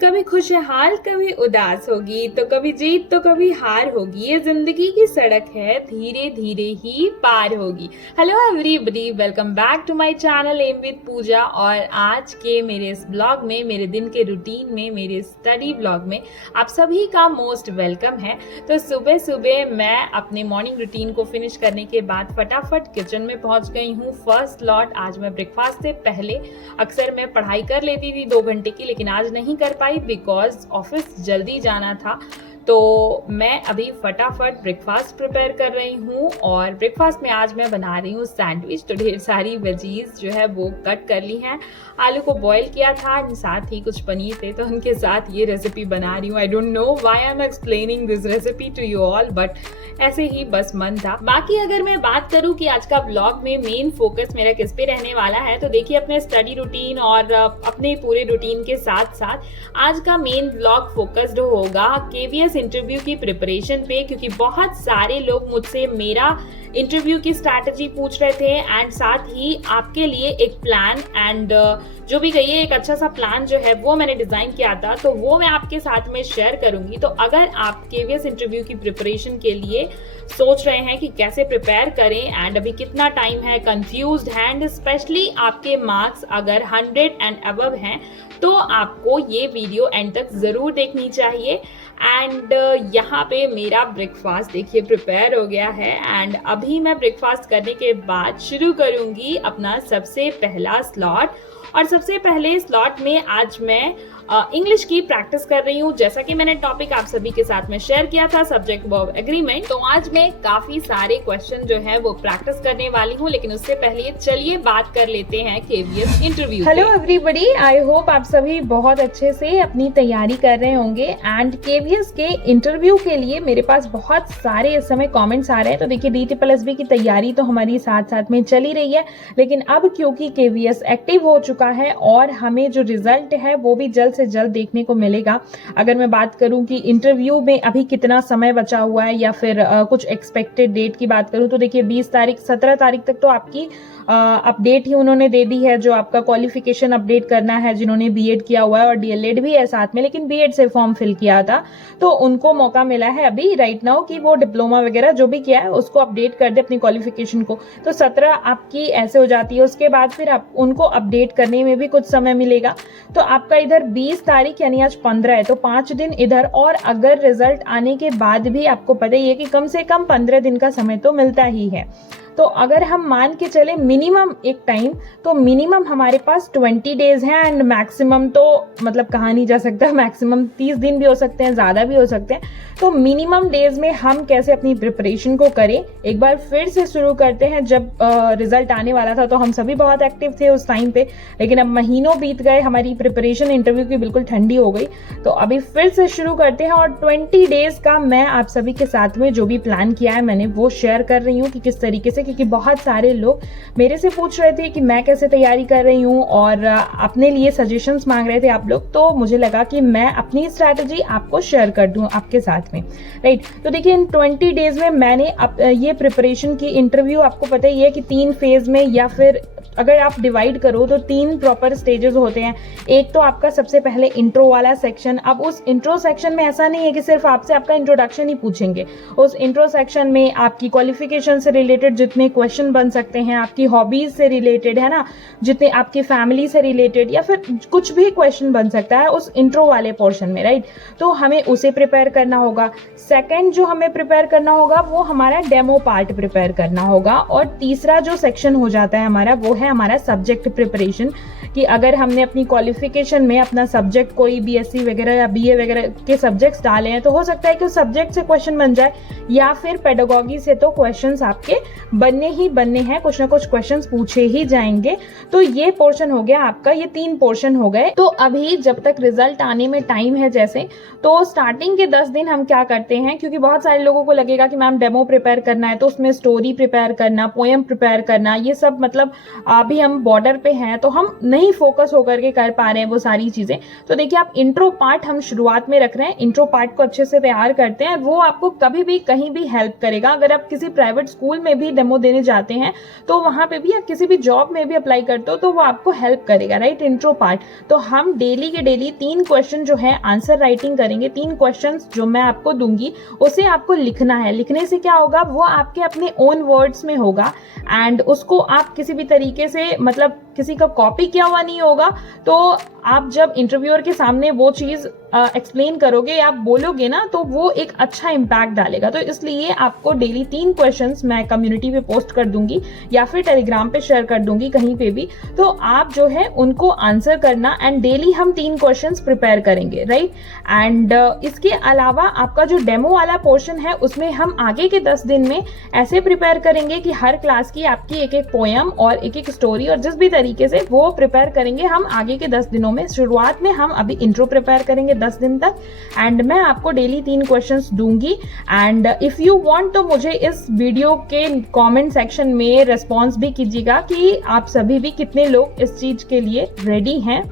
कभी खुशहाल कभी उदास होगी तो कभी जीत तो कभी हार होगी। ये जिंदगी की सड़क है, धीरे धीरे ही पार होगी। Hello everybody, welcome back to my channel I'm with Pooja. और आज के मेरे इस ब्लॉग में, मेरे दिन के रूटीन में, मेरे स्टडी ब्लॉग में आप सभी का मोस्ट वेलकम है। तो सुबह सुबह मैं अपने मॉर्निंग रूटीन को फिनिश करने के बाद फटाफट किचन में पहुंच गई हूँ। फर्स्ट लॉट आज मैं ब्रेकफास्ट से पहले अक्सर मैं पढ़ाई कर लेती थी 2 घंटे की, लेकिन आज नहीं कर पाई बिकॉज ऑफिस जल्दी जाना था। तो मैं अभी फटाफट ब्रेकफास्ट प्रिपेयर कर रही हूँ और ब्रेकफास्ट में आज मैं बना रही हूँ सैंडविच। तो ढेर सारी वेजीज जो है वो कट कर ली हैं, आलू को बॉईल किया था, साथ ही कुछ पनीर थे तो उनके साथ ये रेसिपी बना रही हूँ। I don't know why I am explaining this recipe to you all, but ऐसे ही बस मन था। बाकी अगर मैं बात करूँ कि आज का ब्लॉग में मेन फोकस मेरा किस पे रहने वाला है, तो देखिए अपने स्टडी रूटीन और अपने पूरे रूटीन के साथ साथ आज का मेन ब्लॉग फोकस्ड होगा केवीएस इंटरव्यू की प्रिपरेशन पे, क्योंकि बहुत सारे लोग मुझसे मेरा इंटरव्यू की स्ट्रैटेजी पूछ रहे थे एंड साथ ही आपके लिए एक प्लान एंड जो भी कहिए एक अच्छा सा प्लान जो है वो मैंने डिजाइन किया था, तो वो मैं आपके साथ में शेयर करूंगी। तो अगर आप केवीएस इंटरव्यू की प्रिपरेशन के लिए सोच रहे हैं कि कैसे प्रिपेयर करें एंड अभी कितना टाइम है, कंफ्यूज्ड हैं एंड स्पेशली आपके मार्क्स अगर 100 एंड अबव हैं, तो आपको ये वीडियो एंड तक जरूर देखनी चाहिए। एंड यहाँ पे मेरा ब्रेकफास्ट देखिए प्रिपेयर हो गया है एंड अभी मैं ब्रेकफास्ट करने के बाद शुरू करूंगी अपना सबसे पहला स्लॉट। और सबसे पहले स्लॉट में आज मैं इंग्लिश की प्रैक्टिस कर रही हूँ। जैसा कि मैंने टॉपिक आप सभी के साथ में शेयर किया था, सब्जेक्ट वर्ब एग्रीमेंट, तो आज मैं काफी सारे क्वेश्चन जो है वो प्रैक्टिस करने वाली हूँ। लेकिन उससे पहले चलिए बात कर लेते हैं KVS interview. Hello everybody, I hope आप सभी बहुत अच्छे से अपनी तैयारी कर रहे होंगे। एंड केवीएस के इंटरव्यू के लिए मेरे पास बहुत सारे इस समय कमेंट्स आ रहे हैं। तो देखिए DTSB की तैयारी तो हमारी साथ साथ में चली रही है, लेकिन अब क्योंकि केवीएस एक्टिव हो चुका है और हमें जो रिजल्ट है वो भी जल्द से जल्द देखने को मिलेगा। अगर मैं बात करूं कि इंटरव्यू में अभी कितना समय बचा हुआ है या फिर कुछ एक्सपेक्टेड डेट की बात करूं, तो देखिए 20 तारीख 17 तारीख तक तो आपकी अपडेट ही उन्होंने दे दी है, जो आपका क्वालिफिकेशन अपडेट करना है जिन्होंने बीएड किया हुआ है और डीएलएड भी है साथ में, लेकिन बीएड से फॉर्म फिल किया था तो उनको मौका मिला है अभी राइट नाउ कि वो डिप्लोमा वगैरह जो भी किया है उसको अपडेट कर दे अपनी क्वालिफिकेशन को। तो 17 आपकी ऐसे हो जाती है, उसके बाद फिर आप उनको अपडेट करने में भी कुछ समय मिलेगा। तो आपका इधर 20 तारीख यानी आज 15 है, तो 5 दिन इधर, और अगर रिजल्ट आने के बाद भी आपको पता ही है कि कम से कम 15 दिन का समय तो मिलता ही है। तो अगर हम मान के चले मिनिमम एक टाइम, तो मिनिमम हमारे पास 20 डेज हैं एंड मैक्सिमम तो मतलब कहा नहीं जा सकता, मैक्सिमम 30 दिन भी हो सकते हैं, ज़्यादा भी हो सकते हैं। तो मिनिमम डेज में हम कैसे अपनी प्रिपरेशन को करें, एक बार फिर से शुरू करते हैं। जब रिजल्ट आने वाला था तो हम सभी बहुत एक्टिव थे उस टाइम पे, लेकिन अब महीनों बीत गए, हमारी प्रिपरेशन इंटरव्यू की बिल्कुल ठंडी हो गई। तो अभी फिर से शुरू करते हैं और 20 डेज का मैं आप सभी के साथ में जो भी प्लान किया है मैंने वो शेयर कर रही हूँ कि किस तरीके से, क्योंकि बहुत सारे लोग मेरे से पूछ रहे थे कि मैं कैसे तैयारी कर रही हूँ और अपने लिए सजेशंस मांग रहे थे आप लोग, तो मुझे लगा कि मैं अपनी स्ट्रैटेजी आपको शेयर कर दूं आपके साथ में, राइट। तो देखिए इन 20 डेज में मैंने ये प्रिपरेशन की, इंटरव्यू आपको पता ही है कि 3 फेज में, या फिर अगर आप डिवाइड करो तो 3 प्रॉपर स्टेजेस होते हैं। एक तो आपका सबसे पहले इंट्रो वाला सेक्शन। अब उस इंट्रो सेक्शन में ऐसा नहीं है कि सिर्फ आपसे आपका इंट्रोडक्शन ही पूछेंगे। उस इंट्रो सेक्शन में आपकी क्वालिफिकेशन से रिलेटेड जितने क्वेश्चन बन सकते हैं, आपकी हॉबीज से रिलेटेड है ना, जितने आपकी फैमिली से रिलेटेड या फिर कुछ भी क्वेश्चन बन सकता है उस इंट्रो वाले पोर्शन में, राइट। तो हमें उसे प्रिपेयर करना होगा। सेकेंड जो हमें प्रिपेयर करना होगा वो हमारा डेमो पार्ट प्रिपेयर करना होगा। और तीसरा जो सेक्शन हो जाता है हमारा वो है हमारा सब्जेक्ट प्रिपरेशन, कि अगर हमने अपनी क्वालिफिकेशन में अपना सब्जेक्ट कोई बीएससी वगैरह या बीए वगैरह के सब्जेक्ट्स डाले हैं, तो हो सकता है कि उस सब्जेक्ट से क्वेश्चन बन जाए, या फिर पेडागोगी से तो क्वेश्चंस आपके बनने ही बनने हैं, कुछ ना कुछ क्वेश्चंस पूछे ही जाएंगे। तो ये पोर्शन हो गया आपका, ये 3 पोर्शन हो गए। तो अभी जब तक रिजल्ट आने में टाइम है, जैसे तो स्टार्टिंग के 10 दिन हम क्या करते हैं, क्योंकि बहुत सारे लोगों को लगेगा कि मैम डेमो प्रिपेयर करना है तो उसमें स्टोरी प्रिपेयर करना, पोएम प्रिपेयर करना, ये सब मतलब अभी हम बॉर्डर पे हैं तो हम नहीं फोकस होकर के कर पा रहे हैं वो सारी चीजें। तो देखिए आप इंट्रो पार्ट हम शुरुआत में रख रहे हैं, इंट्रो पार्ट को अच्छे से तैयार करते हैं, वो आपको कभी भी कहीं भी हेल्प करेगा। अगर आप किसी प्राइवेट स्कूल में भी डेमो देने जाते हैं तो वहां पे भी, या किसी भी जॉब में भी अप्लाई करते हो तो वो आपको हेल्प करेगा, राइट। इंट्रो पार्ट तो हम डेली के डेली 3 क्वेश्चन जो है आंसर राइटिंग करेंगे। 3 क्वेश्चन जो मैं आपको दूंगी उसे आपको लिखना है। लिखने से क्या होगा, वो आपके अपने ओन वर्ड्स में होगा एंड उसको आप किसी भी तरीके से, मतलब किसी का कॉपी किया हुआ नहीं होगा। तो आप जब इंटरव्यूअर के सामने वो चीज एक्सप्लेन करोगे या आप बोलोगे ना, तो वो एक अच्छा इम्पैक्ट डालेगा। तो इसलिए आपको डेली 3 क्वेश्चंस मैं कम्युनिटी पे पोस्ट कर दूंगी या फिर टेलीग्राम पे शेयर कर दूंगी, कहीं पे भी। तो आप जो है उनको आंसर करना एंड डेली हम 3 क्वेश्चंस प्रिपेयर करेंगे, राइट। एंड इसके अलावा आपका जो डेमो वाला पोर्शन है उसमें हम आगे के 10 दिन में ऐसे प्रिपेयर करेंगे कि हर क्लास की आपकी एक एक पोयम और एक एक स्टोरी और जिस भी तरीके से वो प्रिपेयर करेंगे हम आगे के 10 दिनों में। शुरुआत में हम अभी इंट्रो प्रिपेयर करेंगे 10 दिन तक एंड मैं आपको डेली 3 क्वेश्चंस दूंगी। एंड इफ यू वांट तो मुझे इस वीडियो के कमेंट सेक्शन में रिस्पॉन्स भी कीजिएगा कि आप सभी भी कितने लोग इस चीज के लिए रेडी हैं।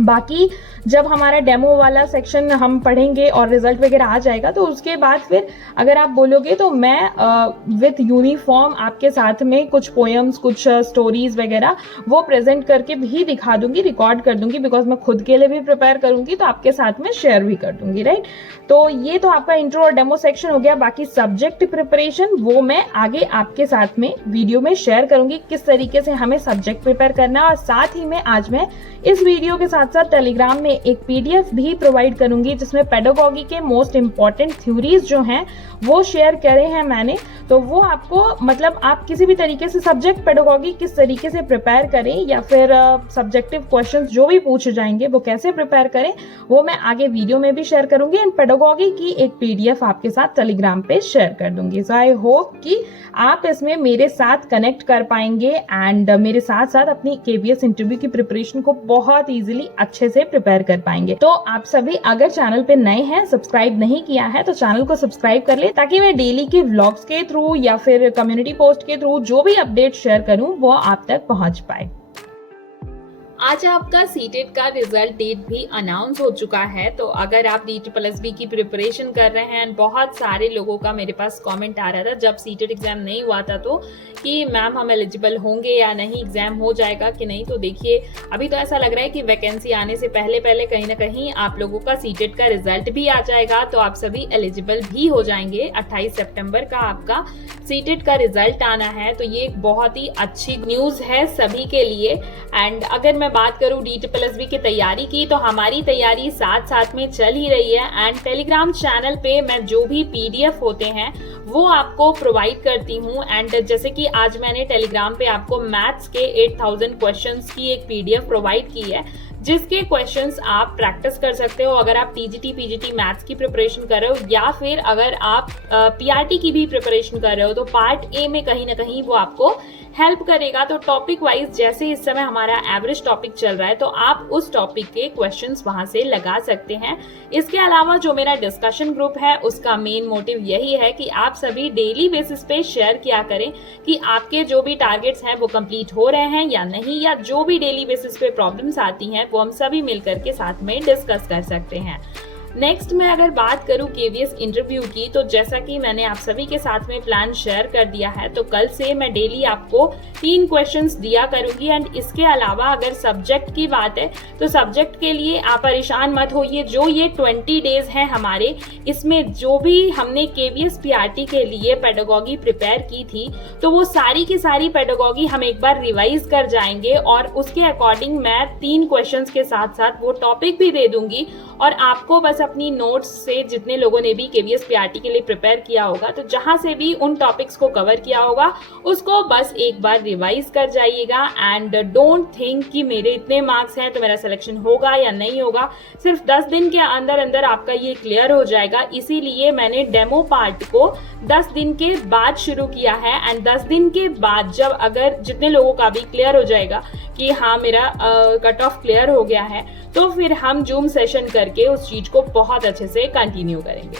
बाकी जब हमारा डेमो वाला सेक्शन हम पढ़ेंगे और रिजल्ट वगैरह आ जाएगा तो उसके बाद फिर अगर आप बोलोगे तो मैं विथ यूनिफॉर्म आपके साथ में कुछ पोएम्स, कुछ स्टोरीज वगैरह वो प्रेजेंट करके भी दिखा दूंगी, रिकॉर्ड कर दूंगी, बिकॉज मैं खुद के लिए भी प्रिपेयर करूंगी तो आपके साथ में शेयर भी कर दूंगी, राइट। तो ये तो आपका इंट्रो और डेमो सेक्शन हो गया। बाकी सब्जेक्ट प्रिपरेशन वो मैं आगे आपके साथ में वीडियो में शेयर करूंगी, किस तरीके से हमें सब्जेक्ट प्रिपेयर करना है। और साथ ही में आज मैं इस वीडियो के साथ साथ टेलीग्राम में एक पीडीएफ भी प्रोवाइड करूंगी जिसमें पेडागोगी के मोस्ट इंपॉर्टेंट थ्योरीज जो हैं वो शेयर करे हैं मैंने। तो वो आपको, मतलब आप किसी भी तरीके से सब्जेक्ट पेडागोगी किस तरीके से प्रिपेयर करें या फिर सब्जेक्टिव क्वेश्चंस जो भी पूछे जाएंगे वो कैसे प्रिपेयर करें, वो मैं आगे वीडियो में भी शेयर करूंगी एंड पेडागोगी की एक पीडीएफ आपके साथ टेलीग्राम पे शेयर कर दूंगी। सो आई होप कि आप इसमें मेरे साथ कनेक्ट कर पाएंगे एंड मेरे साथ साथ अपनी केवीएस इंटरव्यू की प्रिपरेशन को बहुत इजीली अच्छे से प्रिपेयर कर पाएंगे। तो आप सभी अगर चैनल पे नए हैं, सब्सक्राइब नहीं किया है तो चैनल को सब्सक्राइब कर ले ताकि मैं डेली के व्लॉग्स के थ्रू या फिर कम्युनिटी पोस्ट के थ्रू जो भी अपडेट शेयर करूं वो आप तक पहुंच पाए। आज आपका सीटेट का रिजल्ट डेट भी अनाउंस हो चुका है। तो अगर आप DSSB की प्रिपरेशन कर रहे हैं, बहुत सारे लोगों का मेरे पास कमेंट आ रहा था जब सीटेट एग्जाम नहीं हुआ था तो कि मैम हम एलिजिबल होंगे या नहीं, एग्जाम हो जाएगा कि नहीं। तो देखिए अभी तो ऐसा लग रहा है कि वैकेंसी आने से पहले पहले कहीं ना कहीं आप लोगों का सीटेट का रिजल्ट भी आ जाएगा, तो आप सभी एलिजिबल भी हो जाएंगे। 28 सितंबर का आपका सीटेट का रिजल्ट आना है, तो ये एक बहुत ही अच्छी न्यूज है सभी के लिए। एंड अगर मैं बात करूं DSSB की तैयारी की, तो हमारी तैयारी साथ साथ में चल ही रही है एंड टेलीग्राम चैनल पे मैं जो भी PDF होते हैं वो आपको प्रोवाइड करती हूँ। एंड जैसे कि आज मैंने टेलीग्राम पे आपको मैथ्स के 8000 क्वेश्चंस की एक PDF प्रोवाइड की है जिसके क्वेश्चंस आप प्रैक्टिस कर सकते हो अगर आप TGT PGT मैथ्स की प्रिपरेशन कर रहे हो या फिर अगर आप PRT की भी प्रिपरेशन कर रहे हो तो पार्ट ए में कहीं ना कहीं वो आपको हेल्प करेगा। तो टॉपिक वाइज जैसे इस समय हमारा एवरेज टॉपिक चल रहा है तो आप उस टॉपिक के क्वेश्चंस वहां से लगा सकते हैं। इसके अलावा जो मेरा डिस्कशन ग्रुप है उसका मेन मोटिव यही है कि आप सभी डेली बेसिस पे शेयर किया करें कि आपके जो भी टारगेट्स हैं वो कंप्लीट हो रहे हैं या नहीं, या जो भी डेली बेसिस पे प्रॉब्लम्स आती हैं वो हम सभी मिलकर के साथ में डिस्कस कर सकते हैं। नेक्स्ट मैं अगर बात करूं केवीएस इंटरव्यू की, तो जैसा कि मैंने आप सभी के साथ में प्लान शेयर कर दिया है तो कल से मैं डेली आपको 3 क्वेश्चंस दिया करूंगी। एंड इसके अलावा अगर सब्जेक्ट की बात है तो सब्जेक्ट के लिए आप परेशान मत होइए, जो ये 20 डेज हैं हमारे, इसमें जो भी हमने केवीएस PRT के लिए पेडागोगी प्रिपेयर की थी तो वो सारी की सारी पेडागोगी हम एक बार रिवाइज कर जाएंगे और उसके अकॉर्डिंग मैं 3 क्वेश्चंस के साथ साथ वो टॉपिक भी दे दूंगी। और आपको बस अपनी नोट्स से, जितने लोगों ने भी केवीएस PRT के लिए प्रिपेयर किया होगा तो जहां से भी उन टॉपिक्स को कवर किया होगा उसको बस एक बार रिवाइज कर जाइएगा। एंड डोंट थिंक कि मेरे इतने मार्क्स हैं तो मेरा सिलेक्शन होगा या नहीं होगा। सिर्फ 10 दिन के अंदर अंदर आपका ये क्लियर हो जाएगा, इसीलिए मैंने डेमो पार्ट को 10 दिन के बाद शुरू किया है। एंड 10 दिन के बाद जब अगर जितने लोगों का भी क्लियर हो जाएगा कि हाँ मेरा कट ऑफ क्लियर हो गया है तो फिर हम जूम सेशन करके उस चीज को बहुत अच्छे से कंटिन्यू करेंगे।